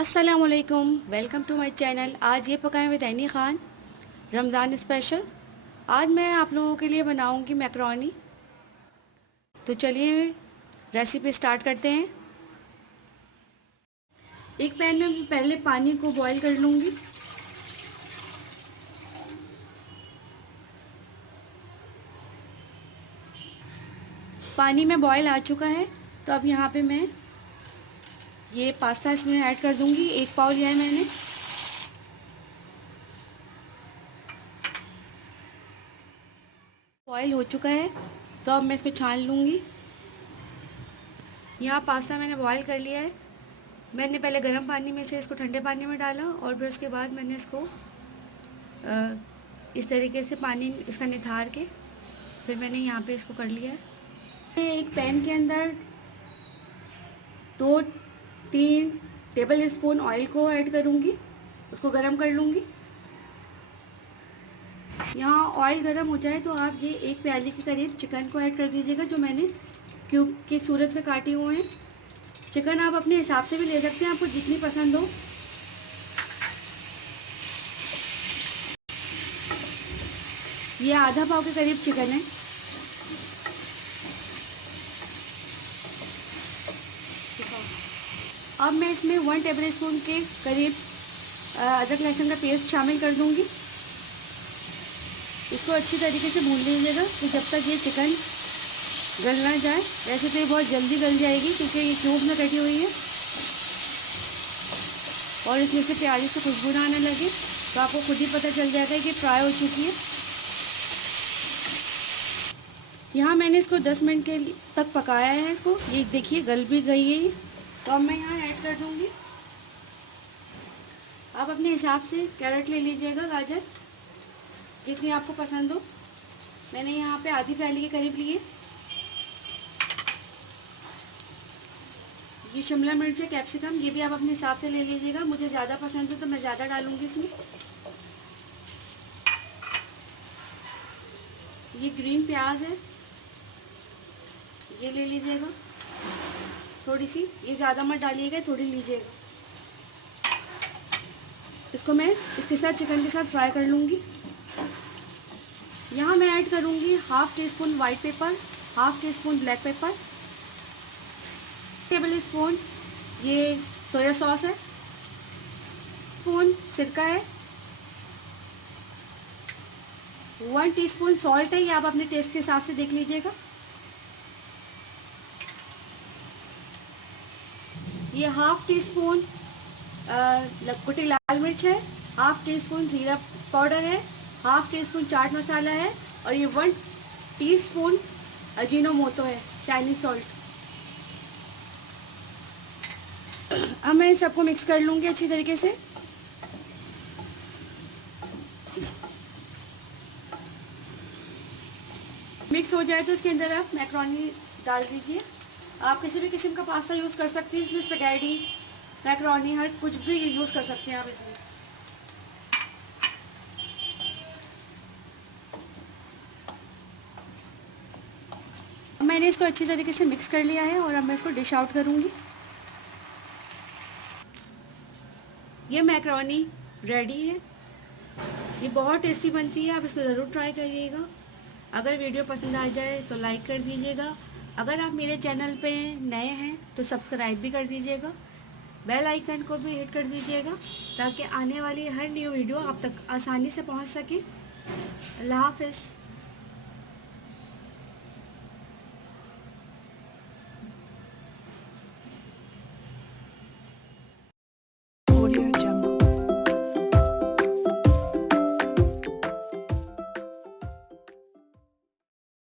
अस्सलामुअलैकुम, welcome to my channel. आज ये पकाएं with Annie Khan Ramzan special. आज मैं आप लोगों के लिए बनाऊंगी मैकरोनी। तो चलिए रेसिपी स्टार्ट करते हैं। एक पैन में पहले पानी को बॉईल कर लूँगी। पानी में बॉईल आ चुका है, तो अब यहाँ पे मैं ये पास्ता इसमें ऐड कर दूँगी। 1 पाव लिया है मैंने। बॉईल हो चुका है, तो अब मैं इसको छान लूँगी। यहाँ पास्ता मैंने बॉईल कर लिया है। मैंने पहले गर्म पानी में से इसको ठंडे पानी में डाला और फिर उसके बाद मैंने इसको इस तरीके से पानी इसका निथार के फिर मैंने यहाँ पे इसको कर लिया है। एक पैन के अंदर 2-3 टेबल स्पून ऑयल को ऐड करूँगी, उसको गरम कर लूँगी। यहाँ ऑयल गरम हो जाए तो आप ये 1 प्याली के करीब चिकन को ऐड कर दीजिएगा, जो मैंने क्यूब की सूरत में काटे हुए हैं। चिकन आप अपने हिसाब से भी ले सकते हैं, आपको जितनी पसंद हो। ये आधा पाव के करीब चिकन है। अब मैं इसमें 1 टेबल स्पून के करीब अदरक लहसुन का पेस्ट शामिल कर दूंगी। इसको अच्छी तरीके से भून लीजिएगा कि जब तक ये चिकन गल ना जाए। वैसे तो ये बहुत जल्दी गल जाएगी क्योंकि ये क्यूब में कटी हुई है और इसमें से प्याज से खुशबू आने लगे तो आपको खुद ही पता चल जाएगा कि फ्राई हो चुकी है। यहाँ मैंने इसको 10 मिनट के तक पकाया है। इसको ये देखिए गल भी गई है। तो अब मैं यहाँ ऐड कर दूँगी। आप अपने हिसाब से कैरेट ले लीजिएगा, गाजर जितनी आपको पसंद हो। मैंने यहाँ पे आधी प्याली के करीब लिए। ये शिमला मिर्च है, कैप्सिकम, ये भी आप अपने हिसाब से ले लीजिएगा। मुझे ज़्यादा पसंद है तो मैं ज़्यादा डालूँगी इसमें। ये ग्रीन प्याज है, ये ले लीजिएगा थोड़ी सी। ये ज़्यादा मत डालिएगा, थोड़ी लीजिएगा। इसको मैं इसके साथ चिकन के साथ फ्राई कर लूँगी। यहाँ मैं ऐड करूँगी 1/2 teaspoon white paper, 1/2 teaspoon black pepper, table spoon ये सोया सॉस है, स्पून सिरका है, 1 टीस्पून सॉल्ट है। ये आप अपने टेस्ट के हिसाब से देख लीजिएगा। ये 1/2 टीस्पून कुटी लाल मिर्च है, 1/2 टीस्पून जीरा पाउडर है, 1/2 टीस्पून चाट मसाला है और ये 1 टीस्पून अजीनोमोटो है, चाइनीज सॉल्ट। अब मैं इन सबको मिक्स कर लूँगी अच्छी तरीके से। मिक्स हो जाए तो इसके अंदर आप मैकरोनी डाल दीजिए। आप किसी भी किस्म का पास्ता यूज़ कर सकते हैं इसमें, स्पैगेटी, मैकरोनी, हर कुछ भी यूज़ कर सकते हैं आप इसमें। मैंने इसको अच्छी तरीके से मिक्स कर लिया है और अब मैं इसको डिश आउट करूँगी। ये मैकरोनी रेडी है। ये बहुत टेस्टी बनती है, आप इसको ज़रूर ट्राई करिएगा। अगर वीडियो पसंद आ जाए तो लाइक कर दीजिएगा। अगर आप मेरे चैनल पे नए हैं तो सब्सक्राइब भी कर दीजिएगा। बेल आइकन को भी हिट कर दीजिएगा ताकि आने वाली हर न्यू वीडियो आप तक आसानी से पहुंच सके। अल्लाह हाफ़िज़।